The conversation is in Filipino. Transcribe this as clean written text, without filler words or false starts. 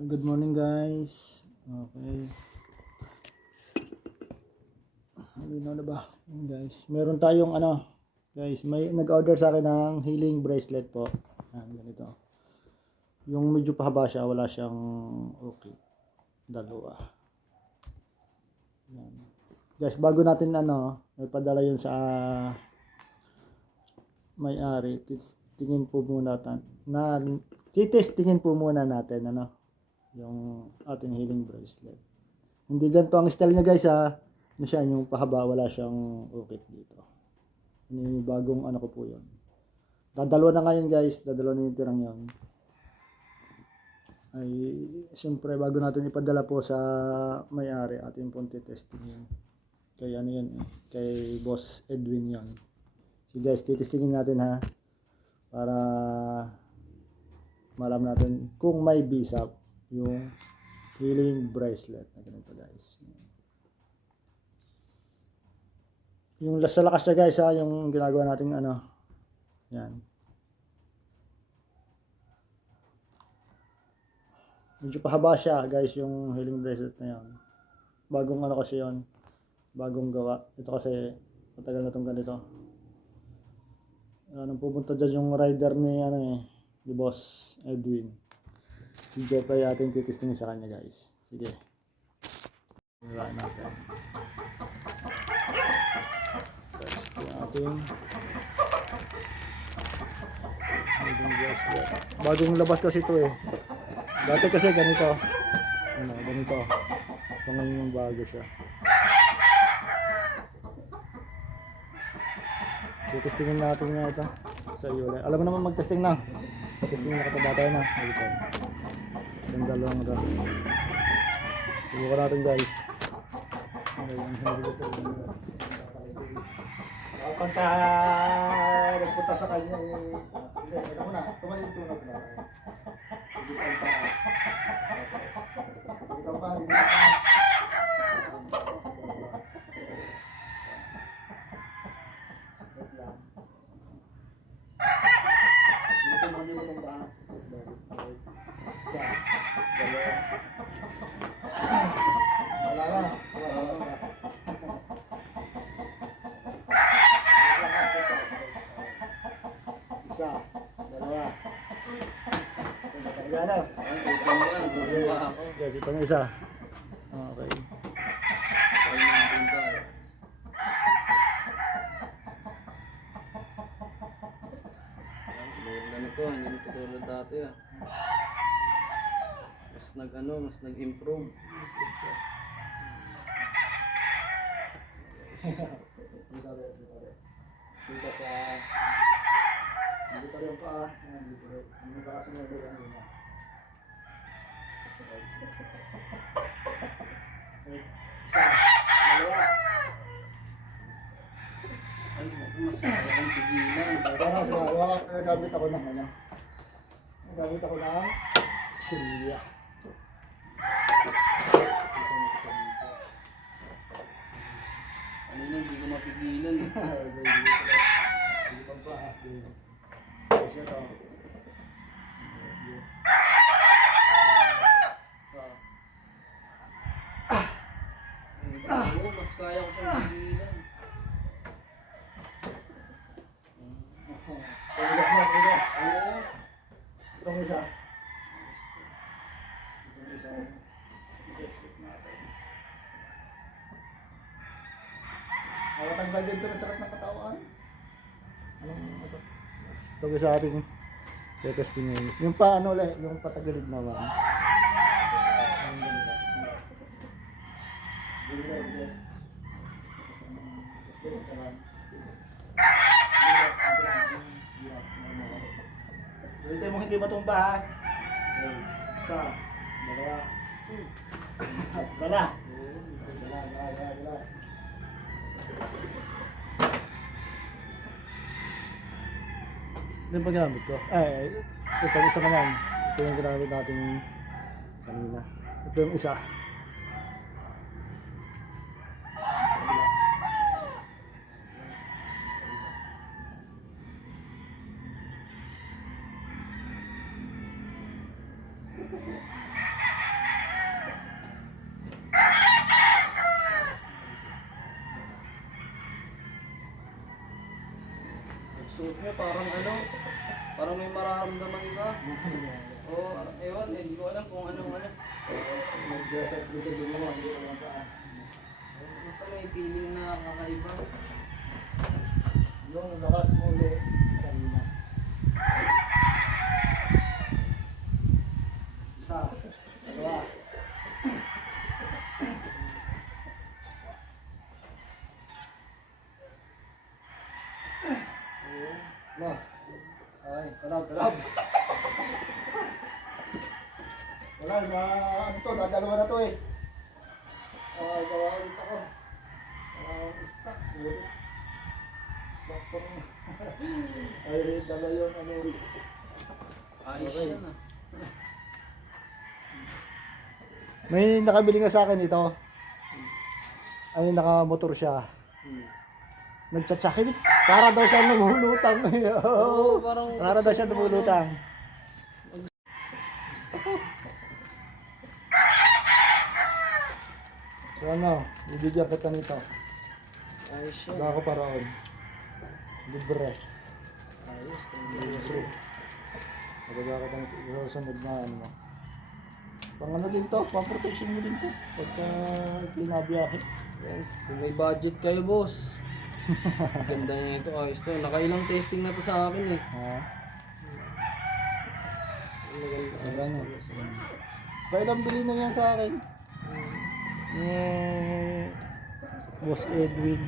Good morning guys. Okay. Malinaw na ba? Guys, meron tayong guys, may nag-order sa akin ng healing bracelet po. Ganito. Yung medyo pahaba siya, wala siyang okay. Dalawa. Yan. Guys, bago natin may padala yun sa may-ari, tingin po muna titestingin po muna natin yung ating healing bracelet. Hindi ganito ang style niya guys siya yung pahaba, wala siyang ukit dito. Ini bagong ko po yun. Dadalawa na ngayon guys, dadalawa na yung tirang yun. Ay siyempre bago natin ipadala po sa may-ari, ating pong titesting yun. Kay kay Boss Edwin yan. So guys, titestingin natin para malaman natin kung may bisap yung healing bracelet na ganito guys. Yung sa lakas niya guys yung ginagawa nating yan. Medyo pahaba siya guys yung healing bracelet na yan. Bagong kasi yon, bagong gawa. Ito kasi matagal na tong ganito. Nung pupunta dyan yung rider ni Boss Edwin. Si Jeffrey ating titistingin sa kanya guys. Sige. Hirain natin. Guys, yung ating bracelet. Bagong labas kasi ito eh. Dati kasi ganito. Ganito. Ito ngayon yung bago siya. Titistingin natin nga ito sa iyo. Alam mo naman mag-testing na. Testing na kita data na. Yung dalawang ito. Subukan natin guys. Pagka nagpunta sa kanya hindi, ito mo na. Tumayin ito na. Ikaw pa. Isa, dalawa. Wala na. Isa, dalawa. Matagala. Yes, ito na isa. Okay. Hindi tulad dati mas nag-improve. Dito sa dito rin pa dito rin kasi mo yan na. Dalawa. Ay, mas ang tigilan. Para sa gamit ako ng gamit ako ng silya. Ano hindi ko mapigilan. Hindi pa pa. Siya to. Mas kaya ko siyang pigilan. Itong isa. Tanggal din ito ng sakit ng katawan. Ito? Ito sa ating testingin. Yung yung patagilid naman. Dito mo hindi matumba ha. Isa, dalawa. Dala. Ito yung ginamit ko. Ito isa naman. Ito yung ginamit natin kanina. Ito yung isa. pagsuot mo, parang ano, parang may mararamdaman ka. Oo, ewan, hindi ko alam kung anong ano. Nag-dress up dito din naman, hindi naman paan. Basta may feeling na kakaiba. Yung lakas mo ulit, kanina. Isa, dalawa. No. Ay, talab. Wala, ano to, nadalawa na to eh. Gawa ulit ako. Stock, ulit. Saktong. Ay, dala yun, ano. Ayos Okay. yan ah. May nakabili nga sa akin ito. Ay, nakamotor siya. Nagtsatsakit. Para daw siya namulutang. Oo, parang Para daw siya namulutang. So ano, bibigyan kita nito. Ayos yan. Wala ako paraon. Libre. Ayos, thank you. Nagagawa kita nito. Susunod na ano mo. Pang ano din to, pang protection mo din to. Pagka pinabiyahe. Yes, kung may budget kayo, boss. Ganda na ito, ayos to. Nakailang testing na to sa akin eh. Ha? Maganda, ayos to, boss. Kailan bili na yan sa akin? Boss Edwin.